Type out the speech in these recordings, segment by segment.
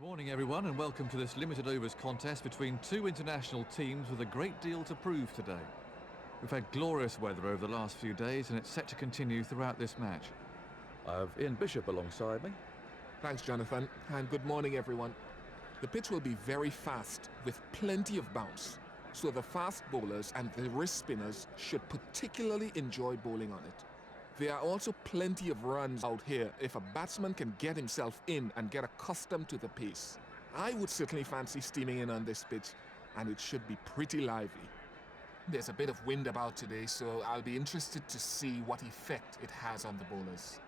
Good morning everyone and welcome to this limited overs contest between two international teams with a great deal to prove today. We've had glorious weather over the last few days and it's set to continue throughout this match. I have Ian Bishop alongside me. Thanks, Jonathan, and good morning, everyone. The pitch will be very fast with plenty of bounce, so the fast bowlers and the wrist spinners should particularly enjoy bowling on it. There are also plenty of runs out here if a batsman can get himself in and get accustomed to the pace. I would certainly fancy steaming in on this pitch, and it should be pretty lively. There's a bit of wind about today, so I'll be interested to see what effect it has on the bowlers.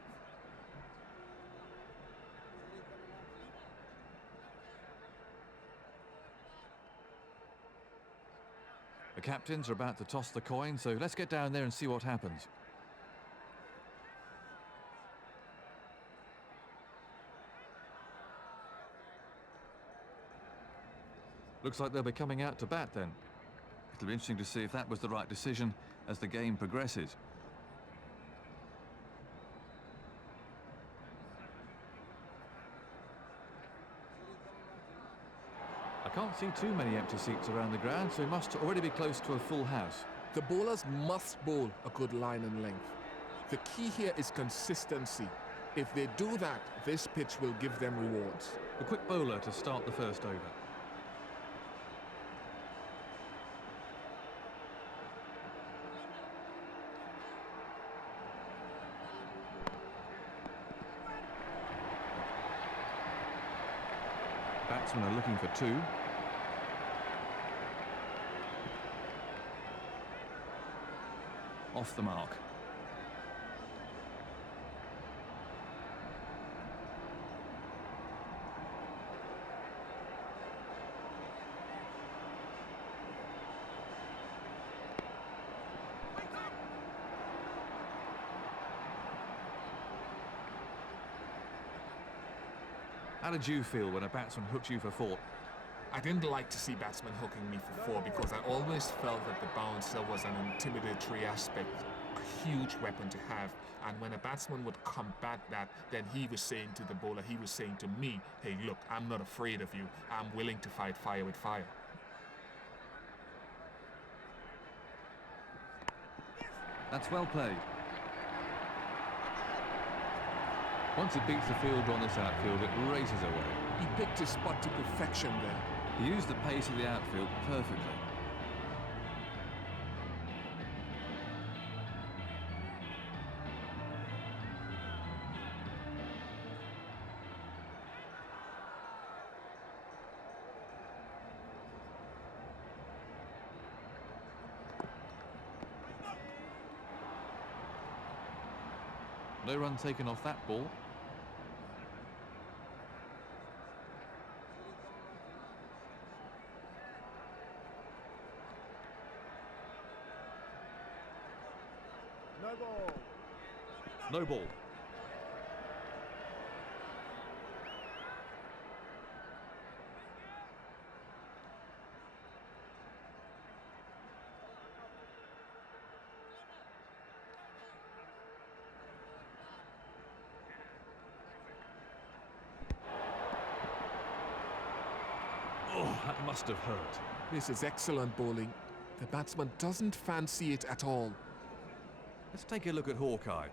The captains are about to toss the coin, so let's get down there and see what happens. Looks like they'll be coming out to bat then. It'll be interesting to see if that was the right decision as the game progresses. I can't see too many empty seats around the ground, so we must already be close to a full house. The bowlers must bowl a good line and length. The key here is consistency. If they do that, this pitch will give them rewards. A quick bowler to start the first over. Batsmen are looking for two. Off the mark. How did you feel when a batsman hooked you for four? I didn't like to see batsmen hooking me for four because I always felt that the bouncer was an intimidatory aspect, a huge weapon to have. And when a batsman would combat that, then he was saying to the bowler, he was saying to me, hey, look, I'm not afraid of you. I'm willing to fight fire with fire. That's well played. Once it beats the fielder on this outfield, it races away. He picked his spot to perfection there. He used the pace of the outfield perfectly. No run taken off that ball. No ball. No ball. Oh, that must have hurt. This is excellent bowling. The batsman doesn't fancy it at all. Let's take a look at Hawkeye.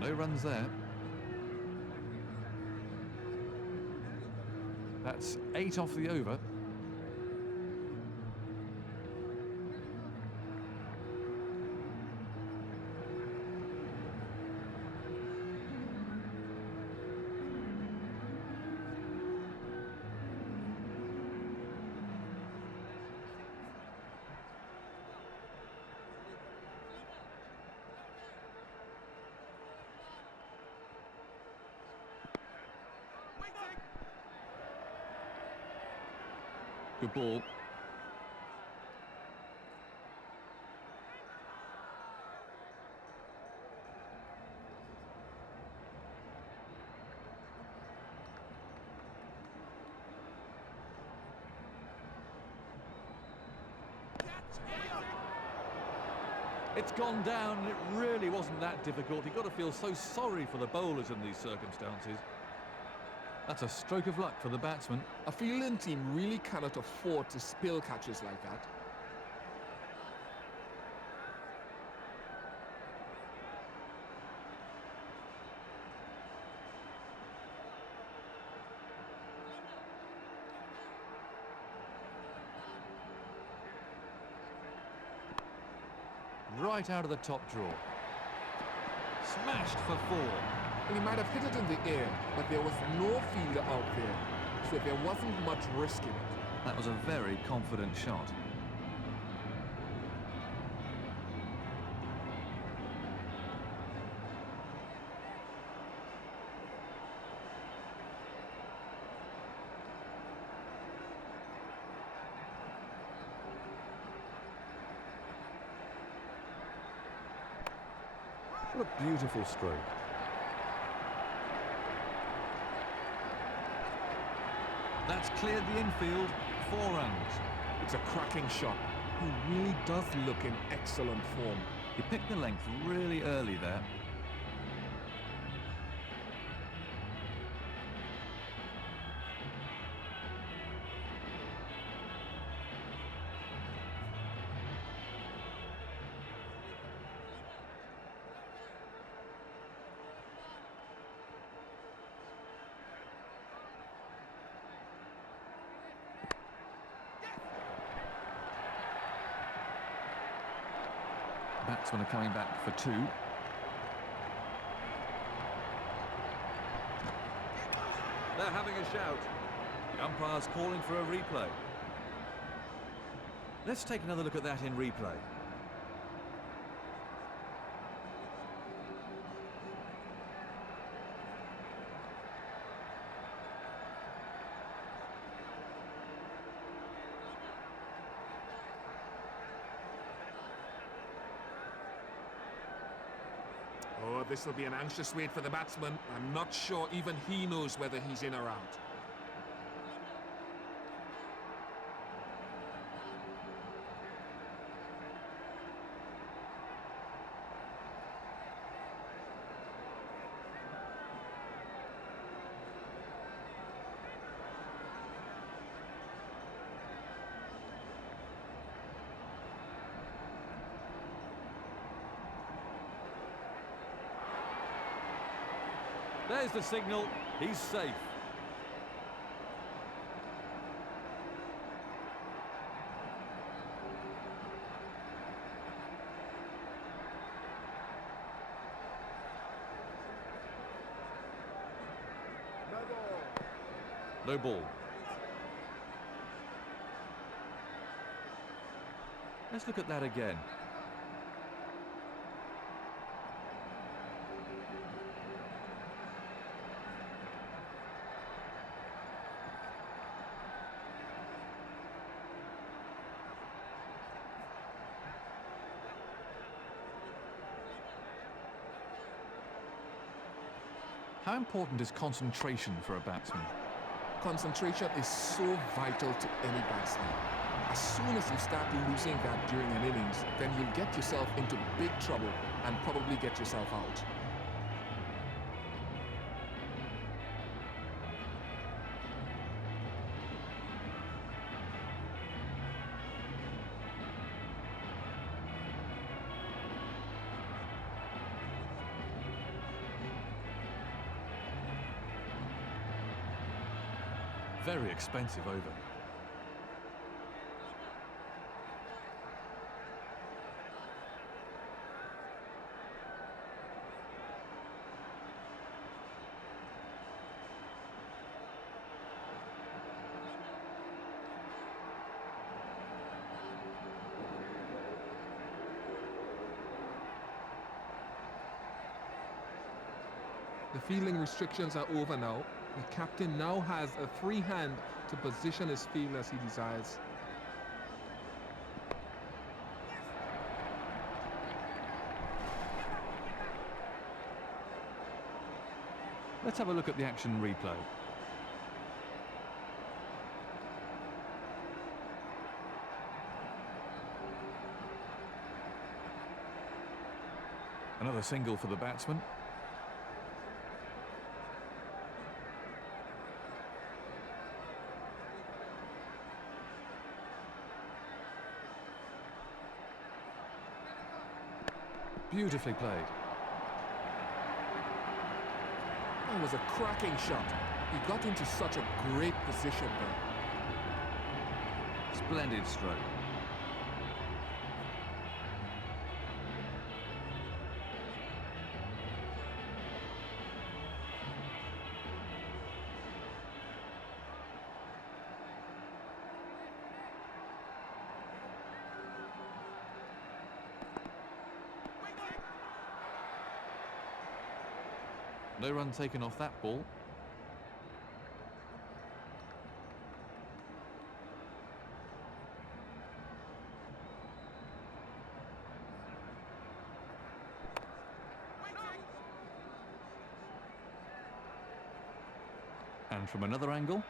No runs there. That's 8 off the over. Good ball. It's gone down, and it really wasn't that difficult. You've got to feel so sorry for the bowlers in these circumstances. That's a stroke of luck for the batsman. A fielding team really cannot afford to spill catches like that. Right out of the top draw. Smashed for 4. And he might have hit it in the air, but there was no fielder out there, so there wasn't much risk in it. That was a very confident shot. What a beautiful stroke. That's cleared the infield. 4 runs. It's a cracking shot. He really does look in excellent form. He picked the length really early there. Batsmen are coming back for 2. They're having a shout. The umpire's calling for a replay. Let's take another look at that in replay. Oh, this will be an anxious wait for the batsman. I'm not sure even he knows whether he's in or out. There's the signal. He's safe. No ball. No ball. Let's look at that again. How important is concentration for a batsman? Concentration is so vital to any batsman. As soon as you start losing that during an innings, then you'll get yourself into big trouble and probably get yourself out. Very expensive over. The fielding restrictions are over now. The captain now has a free hand to position his field as he desires. Let's have a look at the action replay. Another single for the batsman. Beautifully played. That was a cracking shot. He got into such a great position there. Splendid stroke. No run taken off that ball. And from another angle.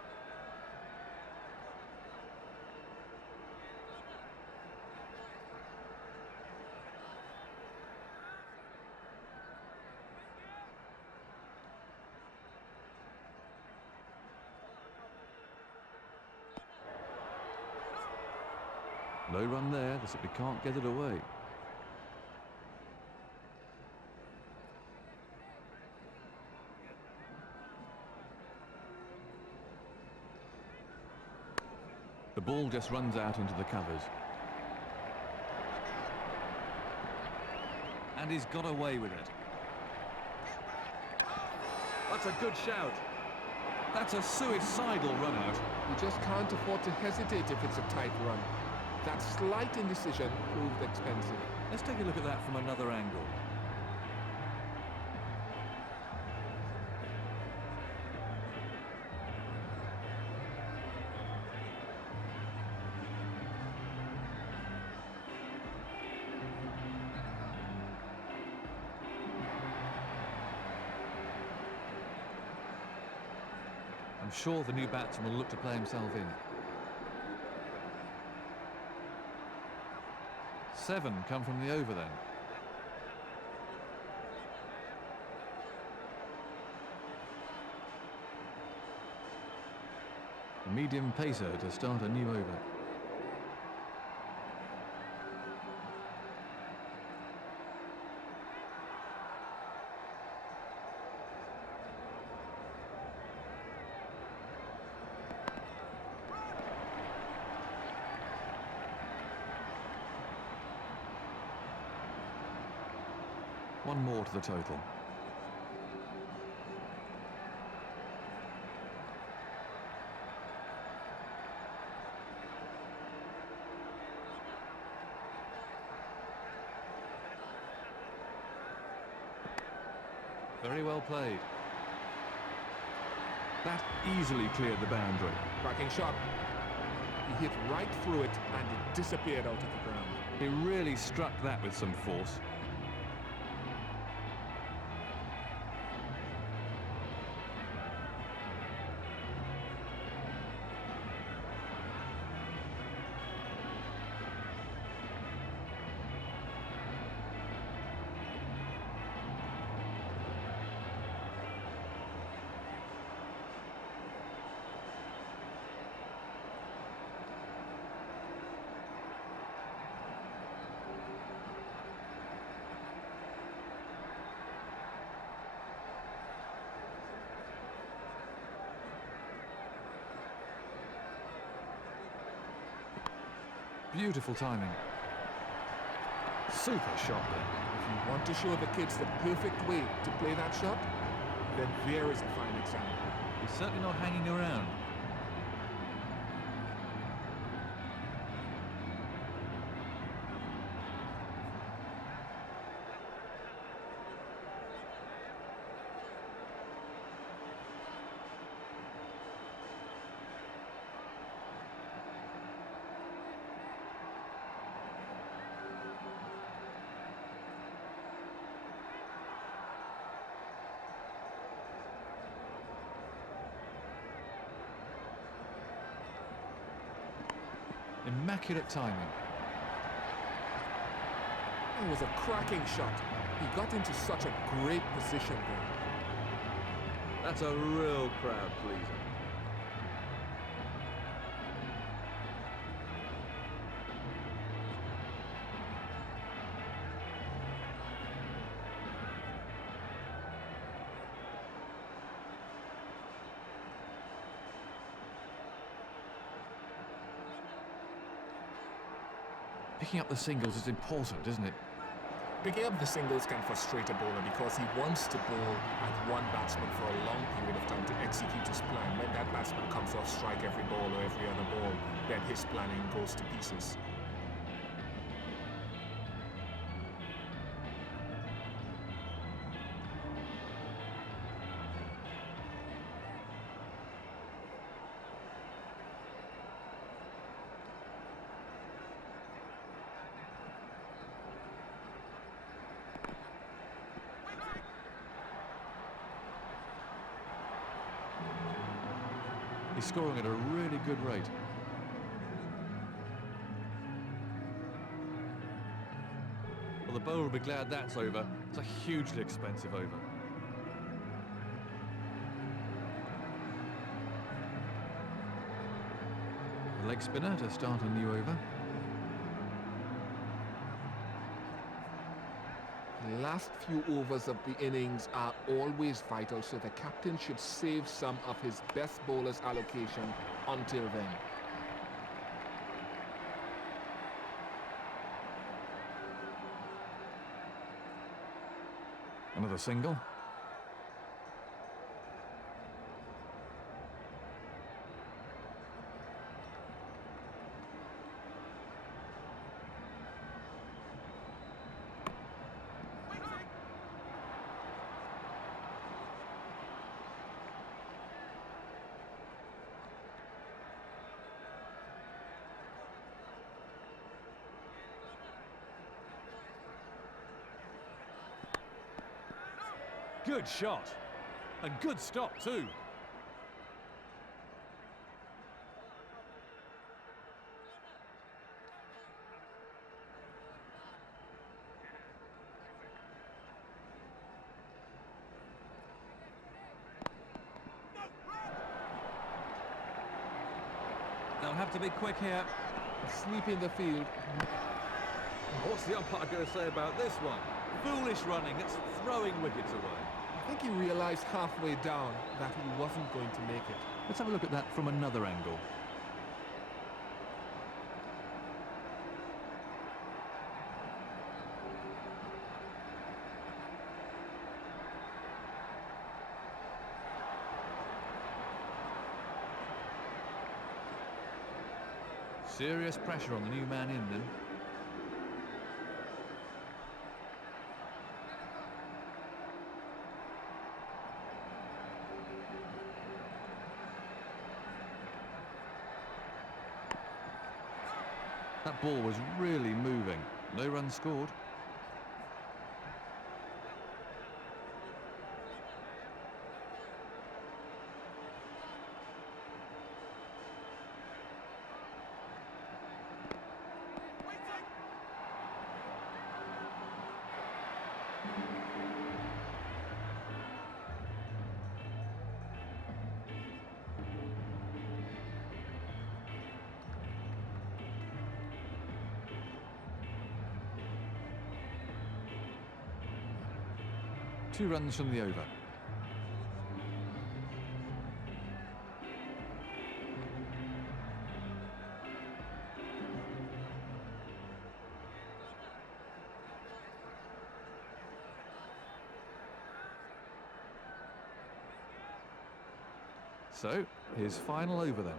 No run there, they simply can't get it away. The ball just runs out into the covers. And he's got away with it. That's a good shout. That's a suicidal run out. You just can't afford to hesitate if it's a tight run. That slight indecision proved expensive. Let's take a look at that from another angle. I'm sure the new batsman will look to play himself in. 7 come from the over then. A medium pacer to start a new over. One more to the total. Very well played. That easily cleared the boundary. Cracking shot. He hit right through it and it disappeared out of the ground. He really struck that with some force. Beautiful timing. Super shot there. If you want to show the kids the perfect way to play that shot, then there is a fine example. He's certainly not hanging around. Immaculate timing. It was a cracking shot. He got into such a great position there. That's a real crowd pleaser. Picking up the singles is important, isn't it? Picking up the singles can frustrate a bowler because he wants to bowl at one batsman for a long period of time to execute his plan. When that batsman comes off strike every ball or every other ball, then his planning goes to pieces. He's scoring at a really good rate. Well, the bowler will be glad that's over. It's a hugely expensive over. The leg spinner to start a new over. The last few overs of the innings are always vital, so the captain should save some of his best bowlers' allocation until then. Another single. Good shot. And good stop too. They'll have to be quick here. Sweep in the field. What's the umpire going to say about this one? Foolish running, it's throwing wickets away. I think he realized halfway down that he wasn't going to make it. Let's have a look at that from another angle. Serious pressure on the new man in then. That ball was really moving. No runs scored. Two runs from the over. So, his final over then.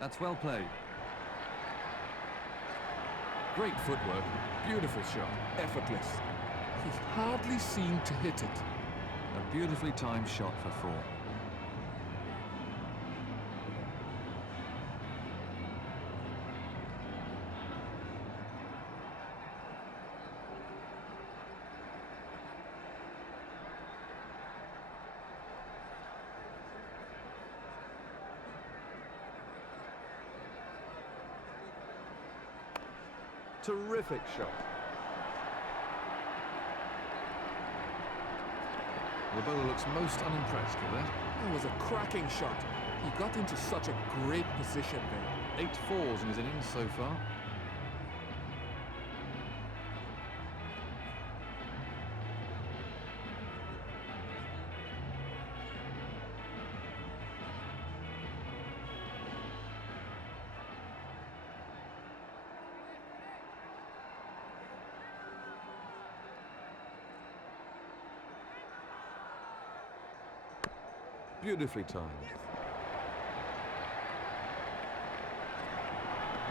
That's well played. Great footwork, beautiful shot. Effortless. He hardly seemed to hit it. A beautifully timed shot for 4. terrific shot. The bowler looks most unimpressed with that. That was a cracking shot. He got into such a great position there. 8 fours in his innings so far. Beautifully timed.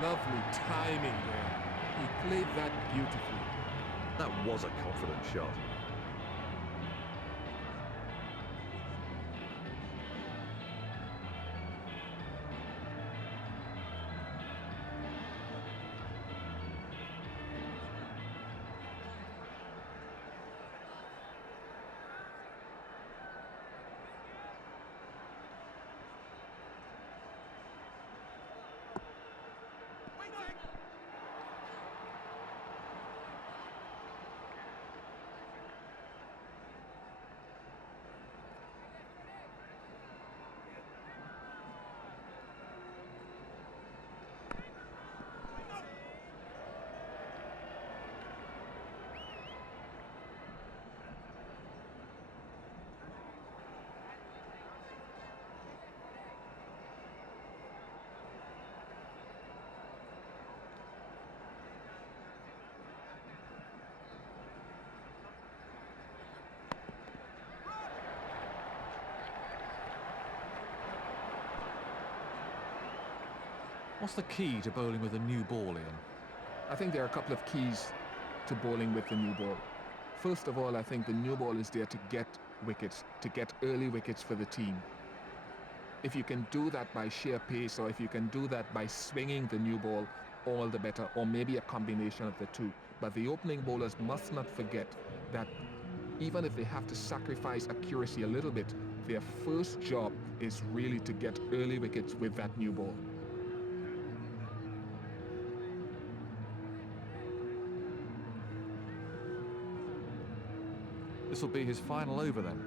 Lovely timing there. He played that beautifully. That was a confident shot. What's the key to bowling with a new ball, Ian? I think there are a couple of keys to bowling with the new ball. First of all, I think the new ball is there to get wickets, to get early wickets for the team. If you can do that by sheer pace, or if you can do that by swinging the new ball, all the better, or maybe a combination of the two. But the opening bowlers must not forget that even if they have to sacrifice accuracy a little bit, their first job is really to get early wickets with that new ball. This will be his final over then.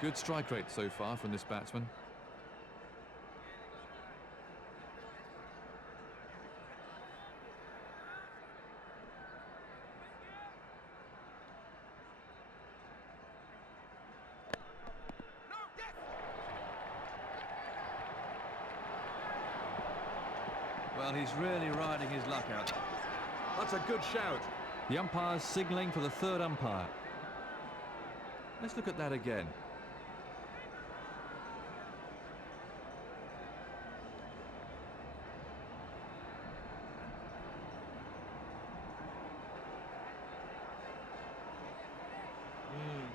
Good strike rate so far from this batsman. Well, he's really riding his luck out. That's a good shout. The umpire's signalling for the third umpire. Let's look at that again.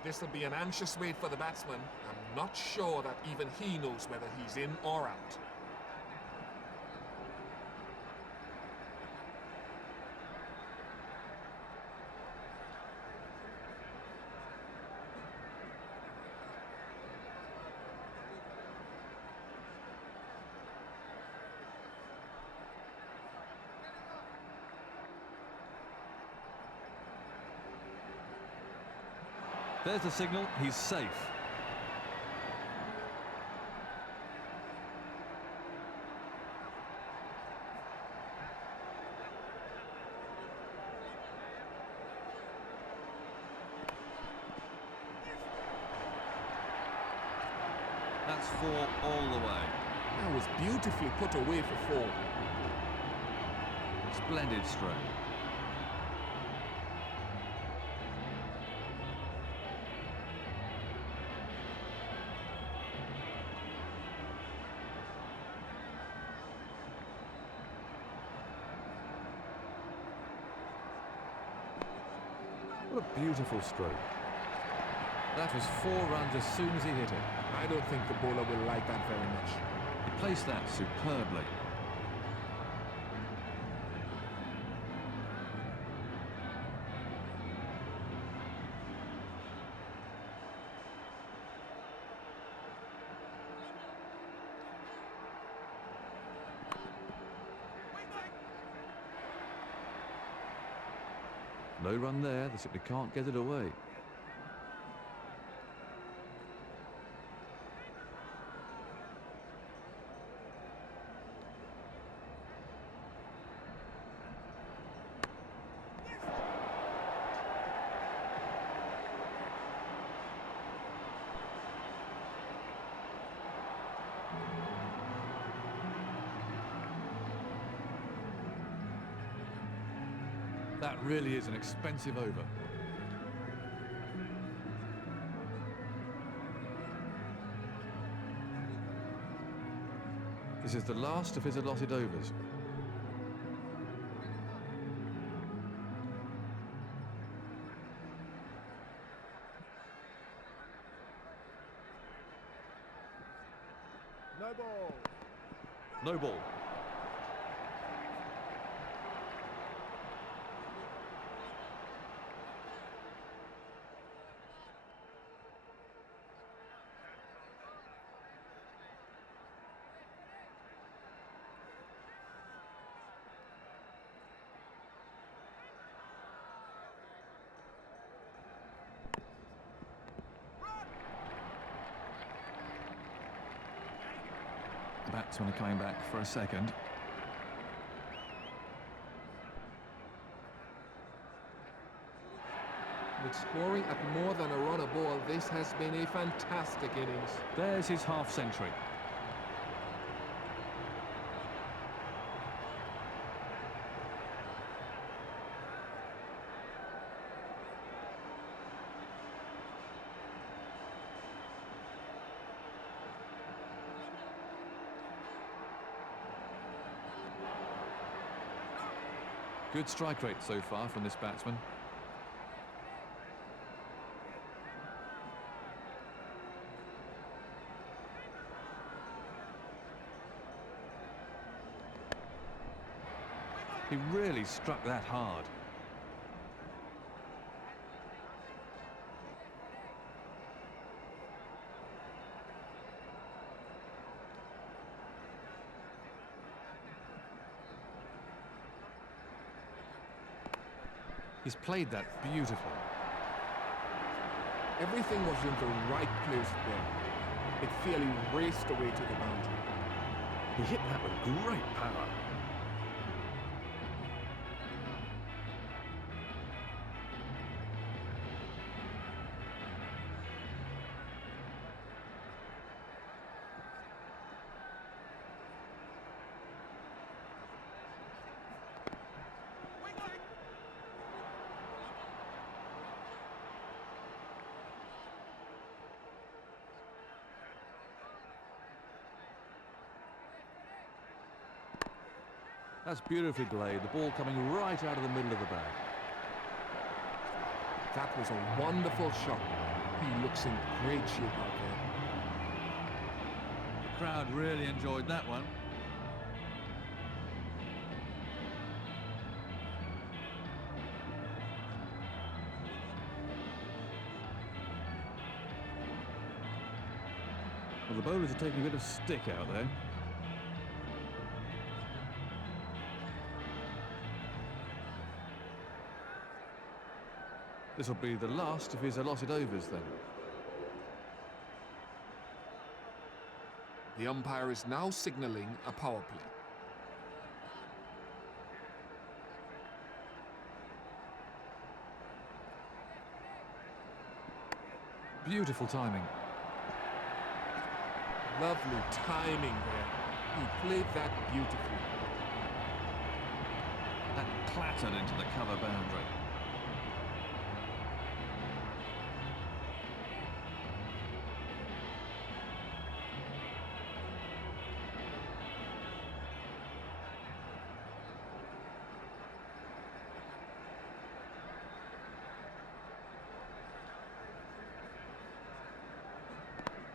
This will be an anxious wait for the batsman. I'm not sure that even he knows whether he's in or out. There's the signal, he's safe. That's 4 all the way. That was beautifully put away for 4. Splendid stroke. What a beautiful stroke. That was 4 runs as soon as he hit it. I don't think the bowler will like that very much. He placed that superbly. No run there, they simply can't get it away. That really is an expensive over. This is the last of his allotted overs. No ball. No ball. The batsmen are coming back for a second. With scoring at more than a run a ball, this has been a fantastic innings. There's his half-century. Good strike rate so far from this batsman. He really struck that hard. He's played that beautifully. Everything was in the right place there. It fairly raced away to the boundary. He hit that with great power. That's beautifully played, the ball coming right out of the middle of the bag. That was a wonderful shot. He looks in great shape out there. The crowd really enjoyed that one. Well, the bowlers are taking a bit of stick out there. This will be the last of his allotted overs then. The umpire is now signalling a power play. Beautiful timing. Lovely timing there. He played that beautifully. That clattered into the cover boundary.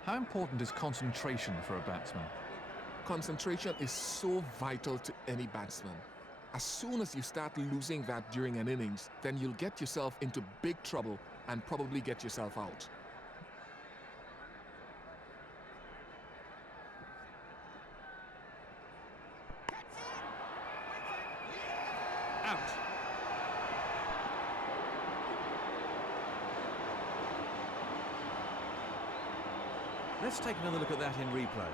How important is concentration for a batsman? Concentration is so vital to any batsman. As soon as you start losing that during an innings, then you'll get yourself into big trouble and probably get yourself out. Out. Let's take another look at that in replay.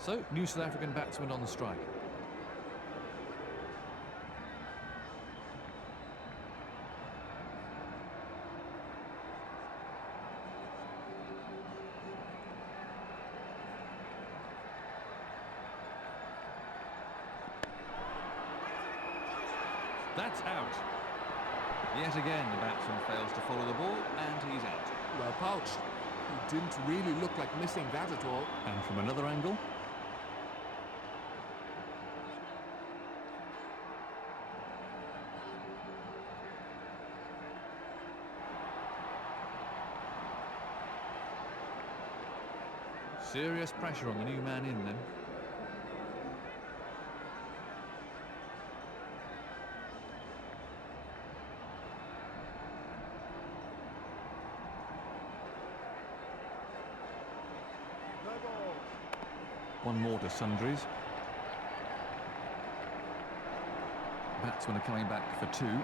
So, new South African batsman on the strike. That's out. Yet again, the batsman fails to follow the ball, and he's out. Well pouched. He didn't really look like missing that at all. And from another angle, serious pressure on the new man in then. No ball. One more to sundries. Batsmen are coming back for two.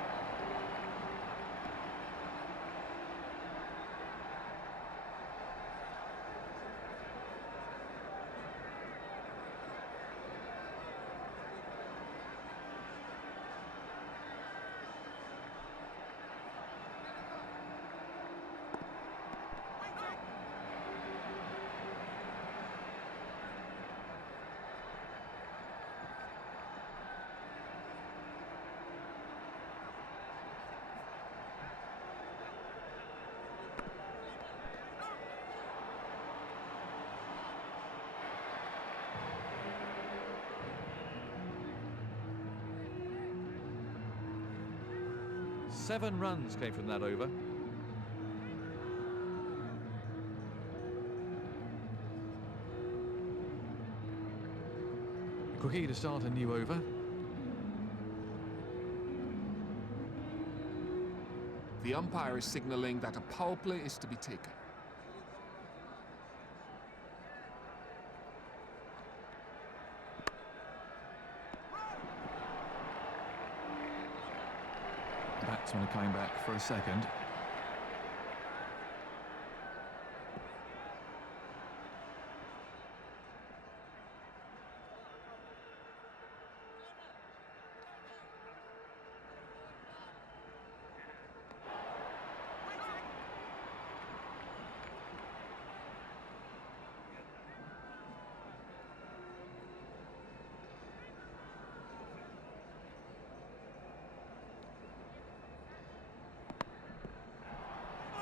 Seven runs came from that over. Quickie to start a new over. The umpire is signaling that a power play is to be taken. Batsmen are coming back for a second.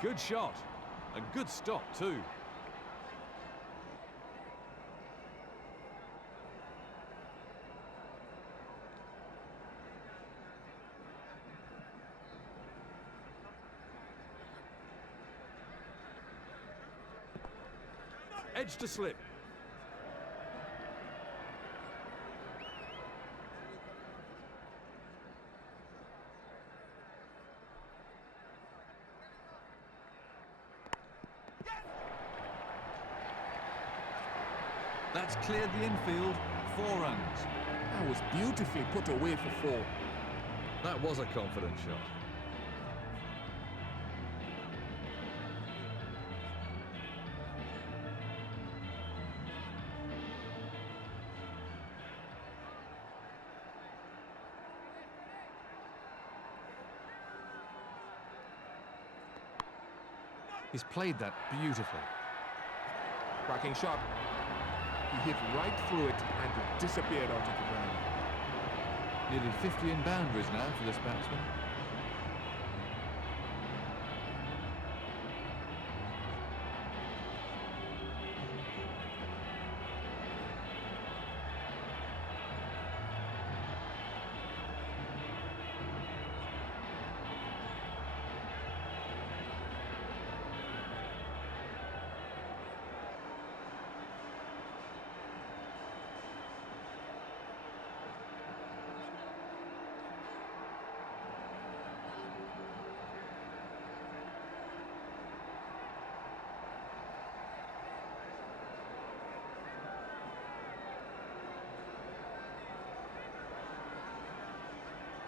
Good shot. A good stop too. Edge to slip. That's cleared the infield. 4 runs. That was beautifully put away for 4. That was a confident shot. He's played that beautifully. Cracking shot. He hit right through it and it disappeared out of the ground. Nearly 50 in boundaries now for this batsman.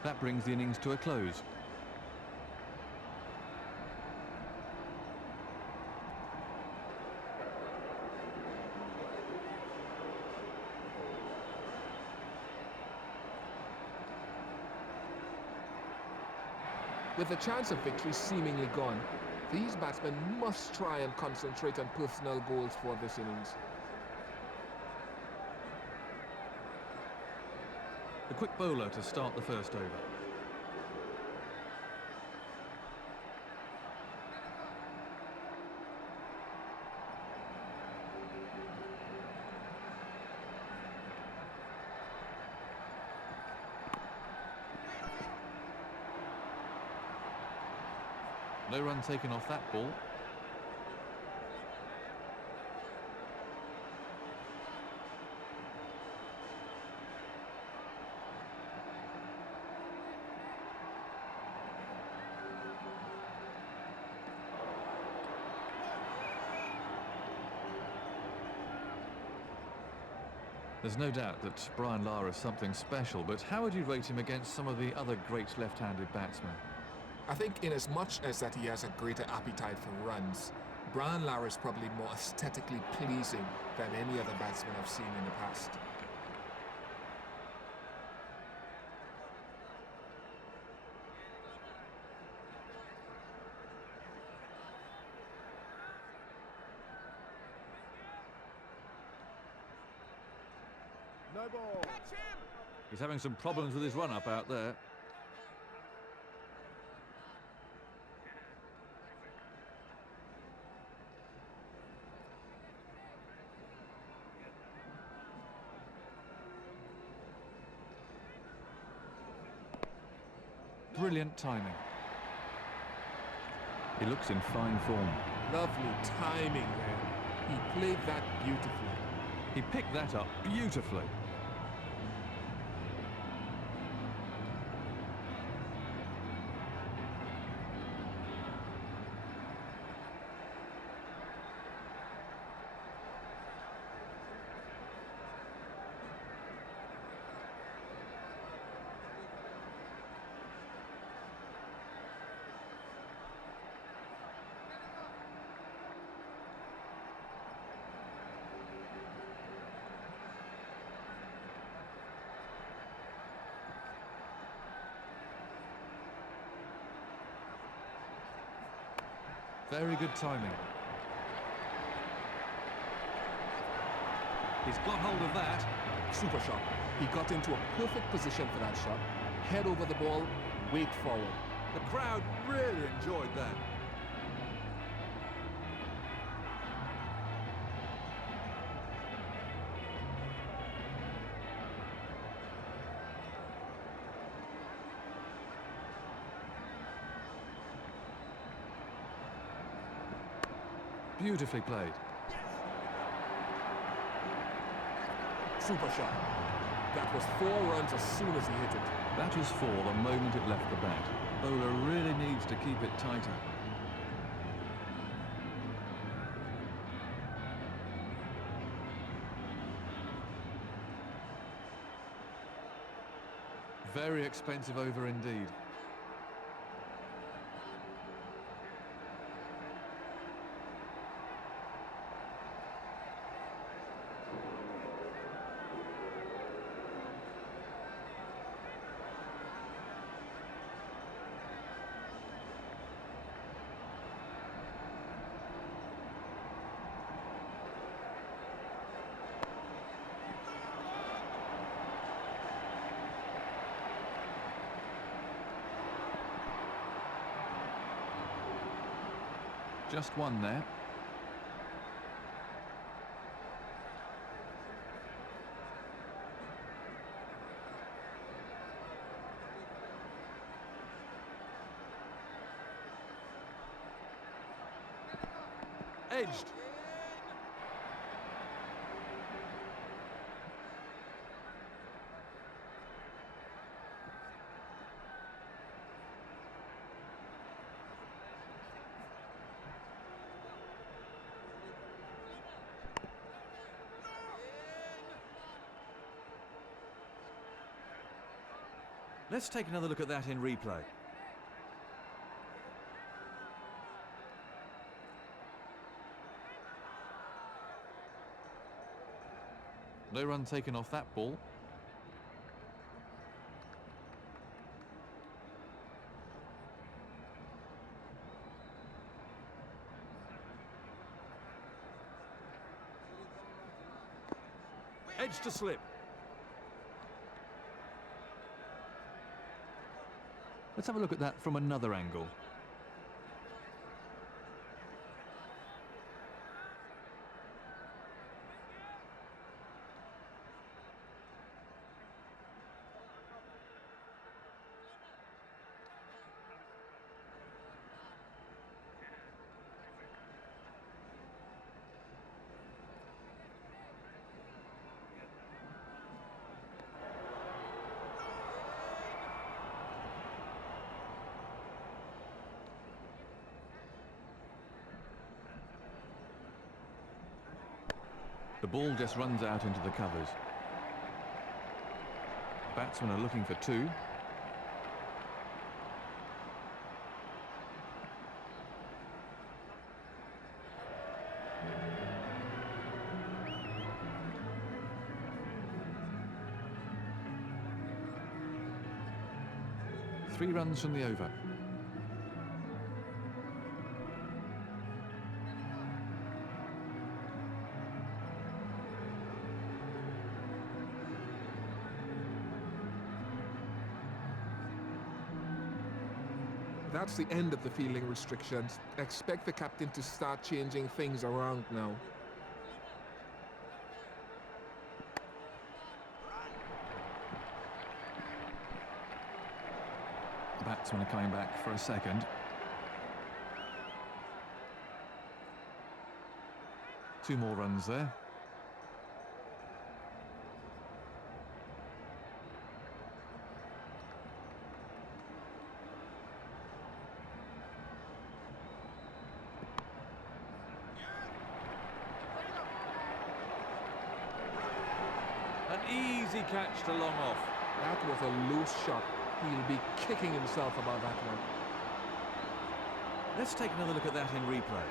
That brings the innings to a close. With the chance of victory seemingly gone, these batsmen must try and concentrate on personal goals for this innings. A quick bowler to start the first over. No run taken off that ball. There's no doubt that Brian Lara is something special, but how would you rate him against some of the other great left-handed batsmen? I think in as much as that he has a greater appetite for runs, Brian Lara is probably more aesthetically pleasing than any other batsman I've seen in the past. No ball. He's having some problems with his run-up out there. Brilliant timing. He looks in fine form. Lovely timing there. He played that beautifully. He picked that up beautifully. Very good timing. He's got hold of that. Super shot. He got into a perfect position for that shot. Head over the ball, weight forward. The crowd really enjoyed that. Beautifully played. Super shot. That was 4 runs as soon as he hit it. That was 4 the moment it left the bat. Bowler really needs to keep it tighter. Very expensive over indeed. Just one there. Edged. Let's take another look at that in replay. No run taken off that ball. Edge to slip. Let's have a look at that from another angle. The ball just runs out into the covers. Batsmen are looking for two. Three runs from the over. That's the end of the fielding restrictions. Expect the captain to start changing things around now. The batsmen are coming back for a second. Two more runs there. An easy catch to long off. That was a loose shot. He'll be kicking himself about that one. Let's take another look at that in replay.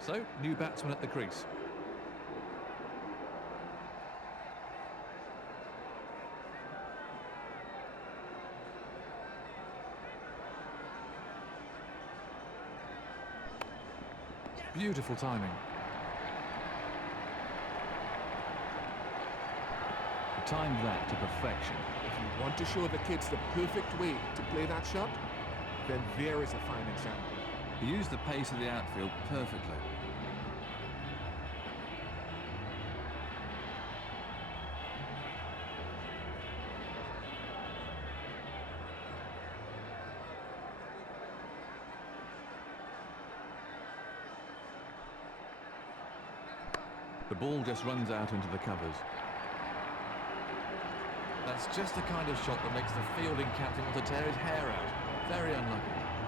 So, new batsman at the crease. Beautiful timing. Timed that to perfection. If you want to show the kids the perfect way to play that shot, then there is a fine example. He used the pace of the outfield perfectly. The ball just runs out into the covers. That's just the kind of shot that makes the fielding captain want to tear his hair out. Very unlucky.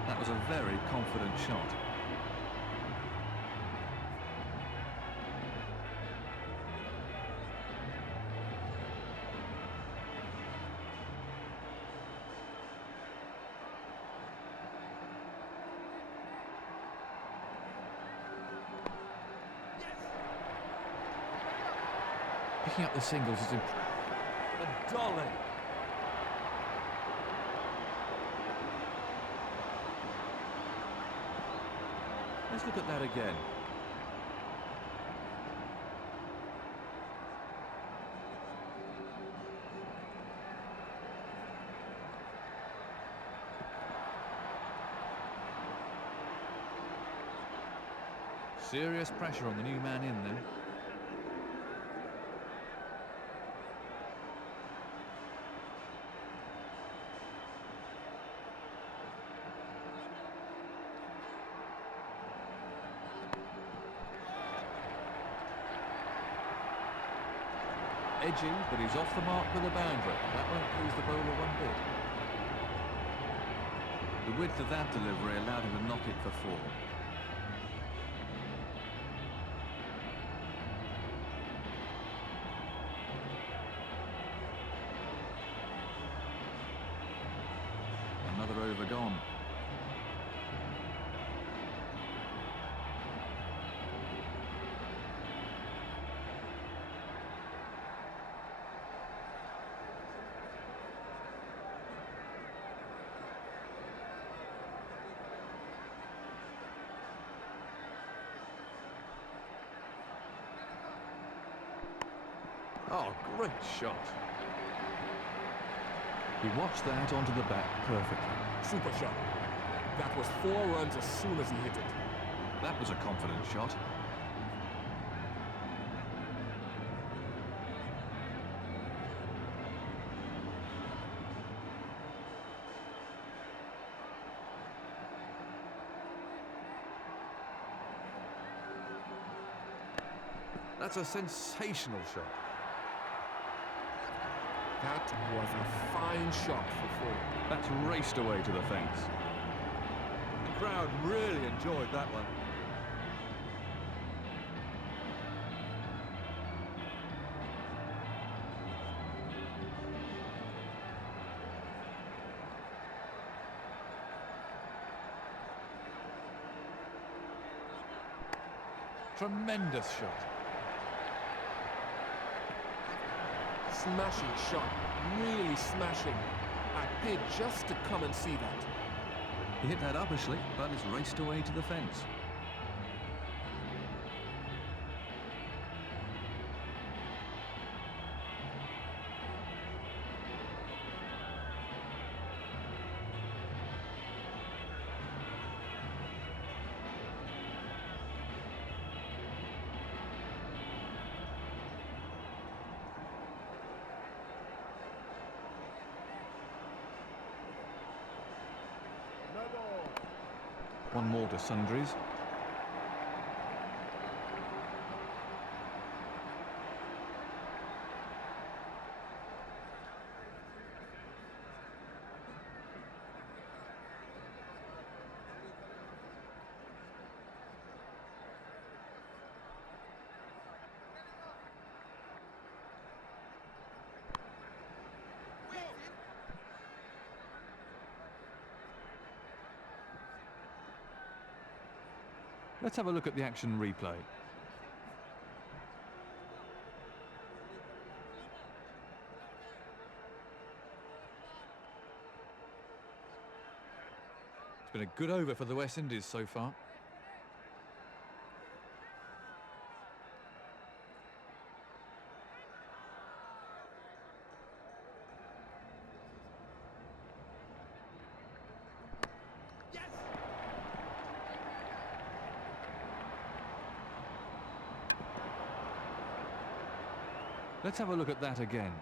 That was a very confident shot. Picking up the singles is impressive. A dolly. Let's look at that again. Serious pressure on the new man in then. Edging, but he's off the mark with a boundary. That won't please the bowler one bit. width of that delivery allowed him to knock it for 4. Another over gone. Oh, great shot. He watched that onto the back perfectly. Super shot. That was 4 runs as soon as he hit it. That was a confident shot. That's a sensational shot. That was a fine shot for 4. That's raced away to the fence. The crowd really enjoyed that one. Tremendous shot. Smashing shot. Really smashing. I paid just to come and see that. He hit that uppishly, but it's raced away to the fence. No ball. One more to sundries. Let's have a look at the action replay. It's been a good over for the West Indies so far. Let's have a look at that again.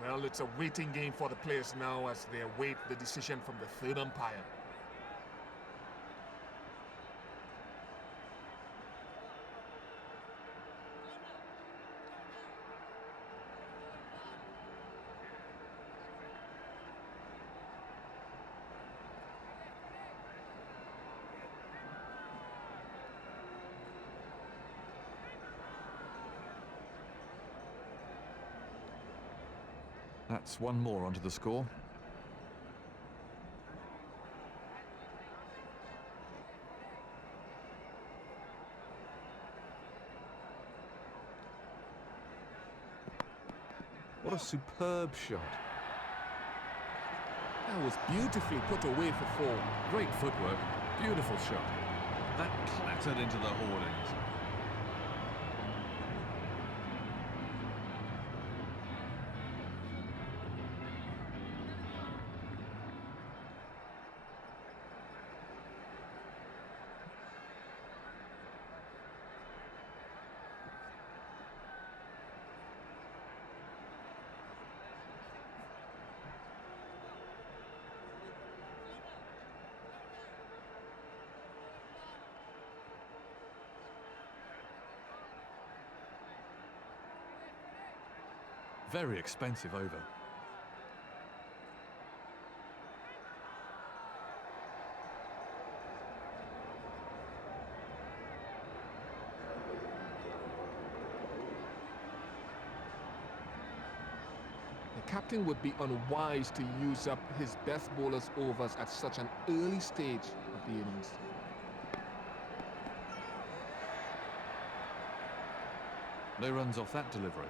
Well, it's a waiting game for the players now as they await the decision from the third umpire. That's one more onto the score. What a superb shot. That was beautifully put away for 4. Great footwork. Beautiful shot. That clattered into the hoardings. Very expensive over. The captain would be unwise to use up his best bowler's overs at such an early stage of the innings. No runs off that delivery.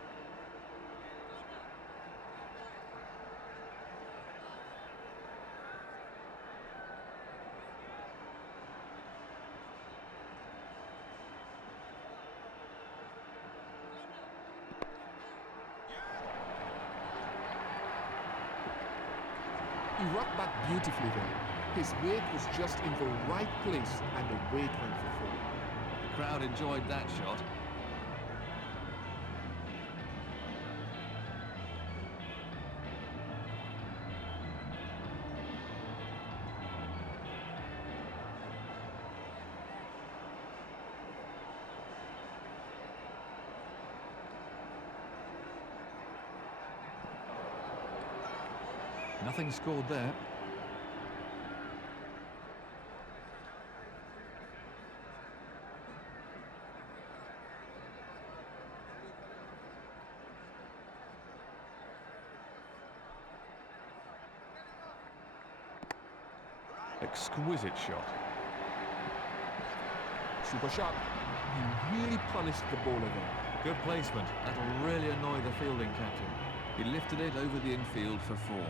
He rocked back beautifully there. His weight was just in the right place and the weight went for four. The crowd enjoyed that shot. Nothing scored there. Exquisite shot. Super shot. He really punished the bowler there. Good placement. That'll really annoy the fielding captain. He lifted it over the infield for four.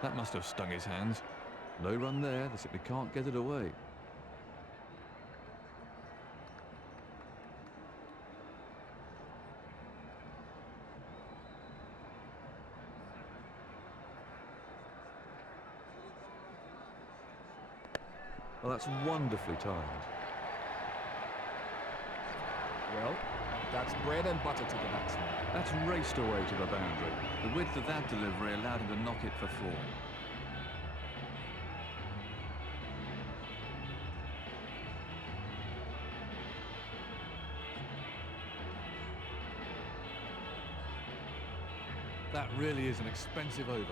That must have stung his hands. No run there, they simply can't get it away. Well, that's wonderfully timed. Well, that's bread and butter to the batsman. That's raced away to the boundary. The width of that delivery allowed him to knock it for four. That really is an expensive over.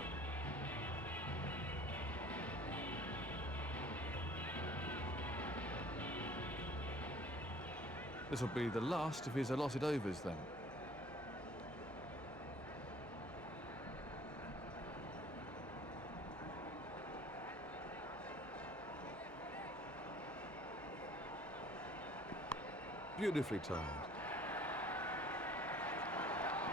This will be the last of his allotted overs then. Beautifully timed.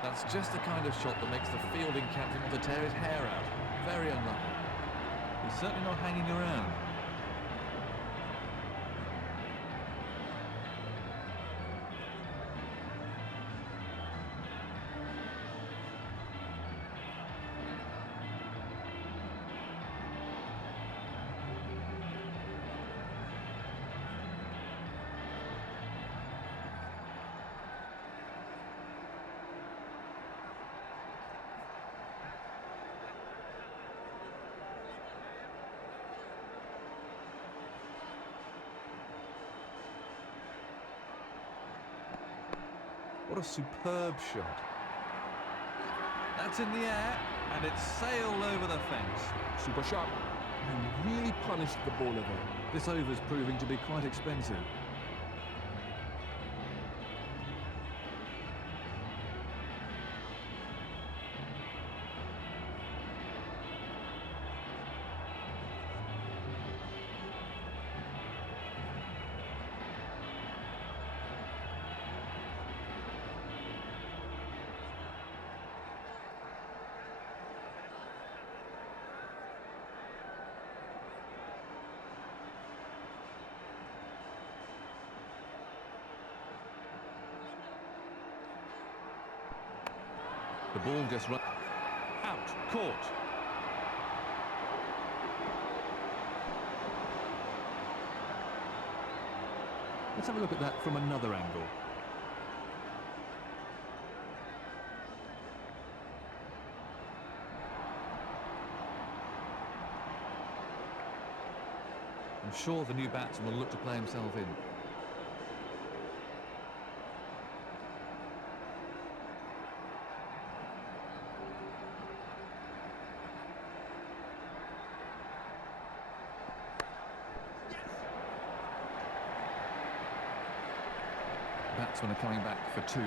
That's just the kind of shot that makes the fielding captain want to tear his hair out. Very unlucky. He's certainly not hanging around. What a superb shot. That's in the air, and it's sailed over the fence. Super shot. He really punished the bowler there. This over's proving to be quite expensive. The ball just run out, caught. Let's have a look at that from another angle. I'm sure the new batsman will look to play himself in. Batsmen are coming back for two.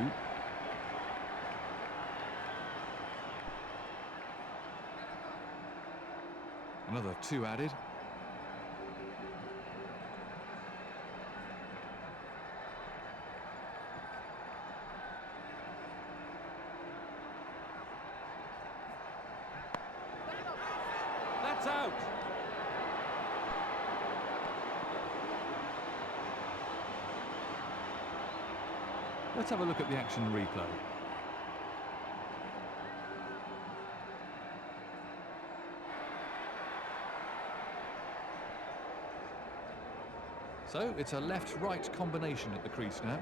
Another two added. That's out. Let's have a look at the action replay. So it's a left-right combination at the crease now.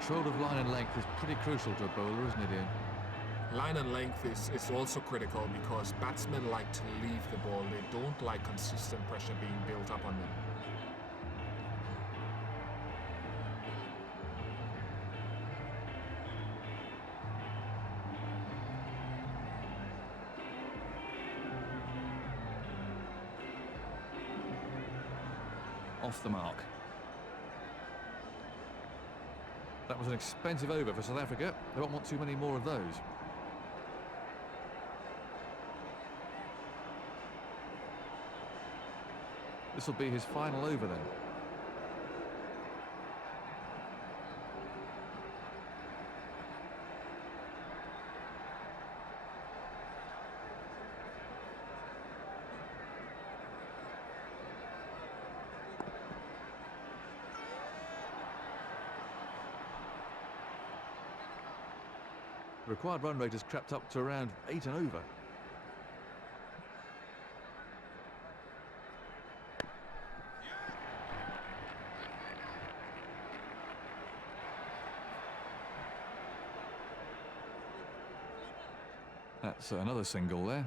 Control of line and length is pretty crucial to a bowler, isn't it, Ian? Line and length is also critical because batsmen like to leave the ball. They don't like consistent pressure being built up on them. Off the mark. That was an expensive over for South Africa. They won't want too many more of those. This will be his final over then. The required run rate has crept up to around 8 and over. That's another single there.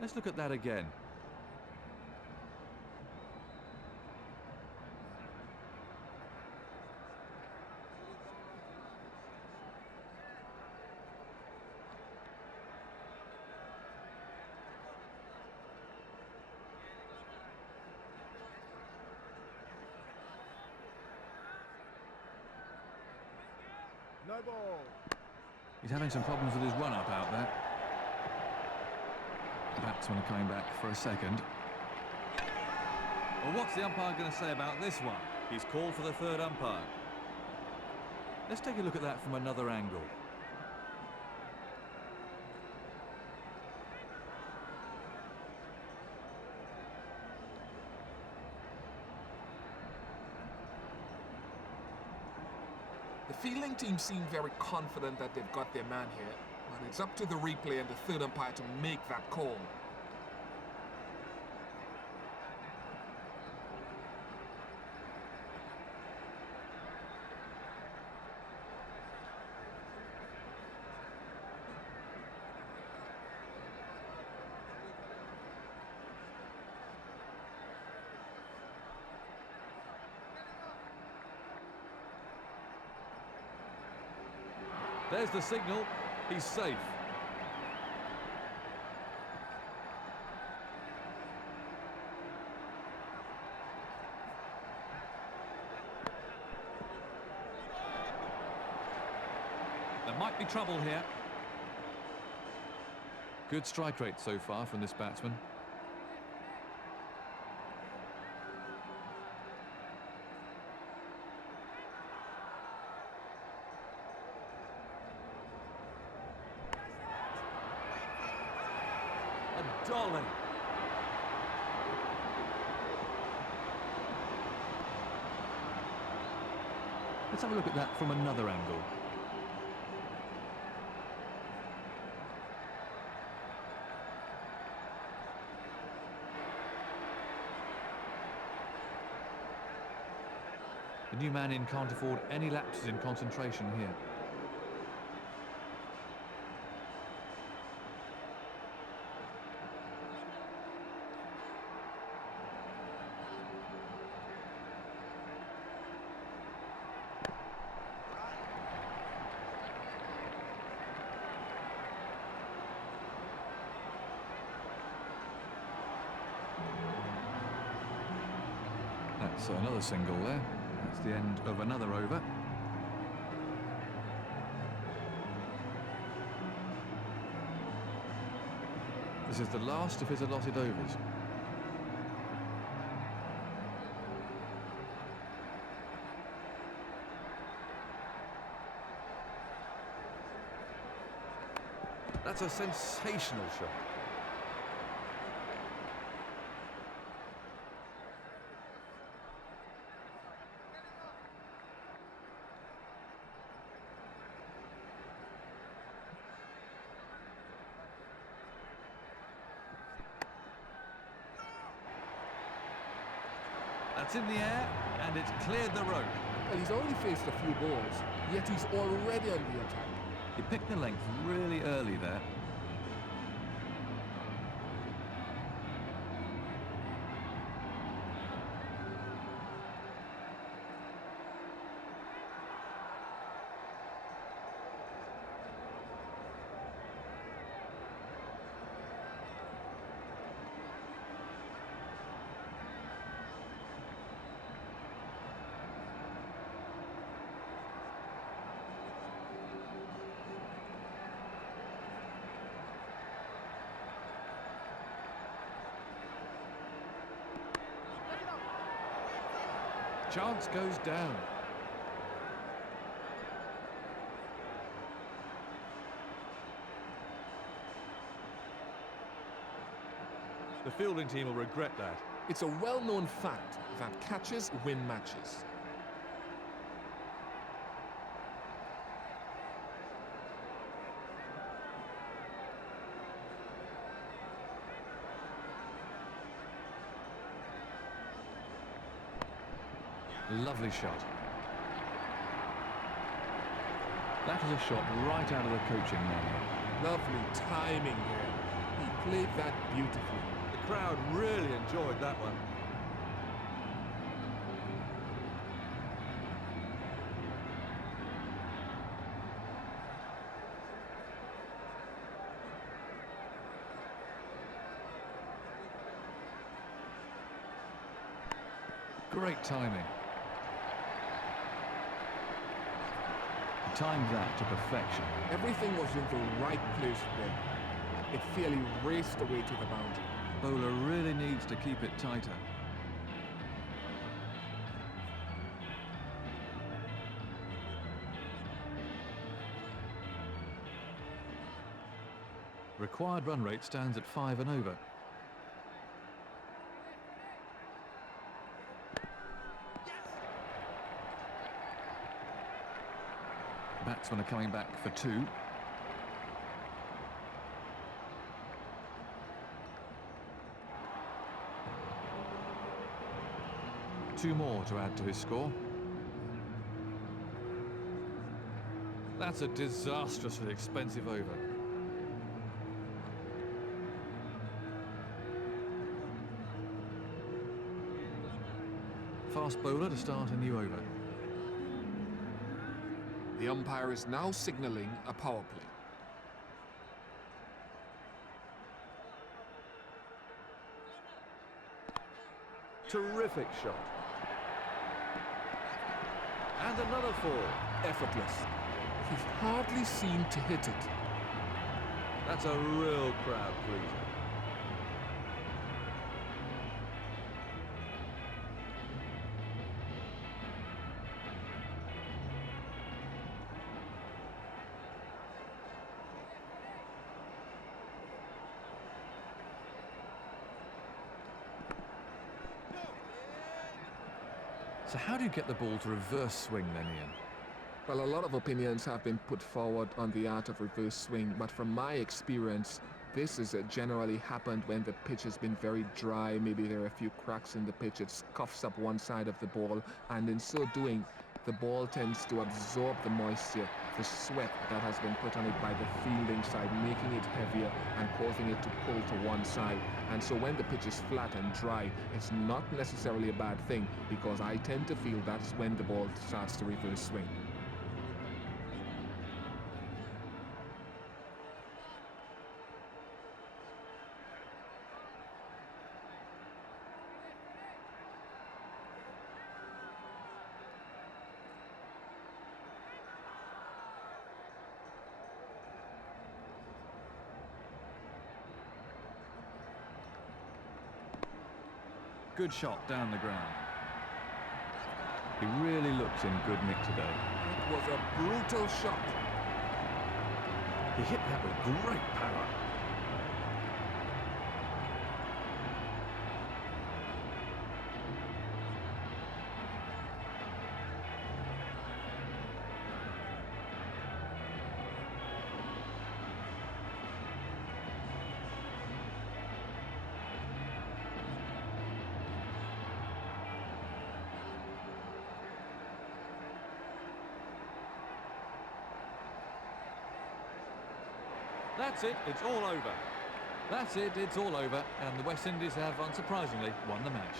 Let's look at that again. No ball. He's having some problems with his run-up out there. The batsmen are coming back for a second. Well, what's the umpire going to say about this one? He's called for the third umpire. Let's take a look at that from another angle. The fielding team seem very confident that they've got their man here, but it's up to the replay and the third umpire to make that call. There's the signal. He's safe. There might be trouble here. Good strike rate so far from this batsman. Dolly. Let's have a look at that from another angle. The new man in can't afford any lapses in concentration here. That's another single there. That's the end of another over. This is the last of his allotted overs. That's a sensational shot. That's in the air, and it's cleared the road. Well, he's only faced a few balls, yet he's already on the attack. He picked the length really early there. Chance goes down. The fielding team will regret that. It's a well-known fact that catches win matches. Lovely shot. That is a shot right out of the coaching manual. Lovely timing there. He played that beautifully. The crowd really enjoyed that one. Great timing. He timed that to perfection. Everything was in the right place there. It fairly raced away to the boundary. Bowler really needs to keep it tighter. Required run rate stands at 5 and over. Batsmen are coming back for 2. Two more to add to his score. That's a disastrously expensive over. Fast bowler to start a new over. The umpire is now signalling a power play. Terrific shot. And another 4. Effortless. He's hardly seemed to hit it. That's a real crowd pleaser. So how do you get the ball to reverse swing then, Ian? Well, a lot of opinions have been put forward on the art of reverse swing, but from my experience, this has generally happened when the pitch has been very dry. Maybe there are a few cracks in the pitch. It scuffs up one side of the ball, and in so doing, the ball tends to absorb the moisture, the sweat that has been put on it by the fielding side, making it heavier and causing it to pull to one side. And so when the pitch is flat and dry, it's not necessarily a bad thing, because I tend to feel that's when the ball starts to reverse swing. Good shot down the ground. He really looks in good nick today. It was a brutal shot. He hit that with great power. That's it, it's all over. That's it, it's all over, and the West Indies have unsurprisingly won the match.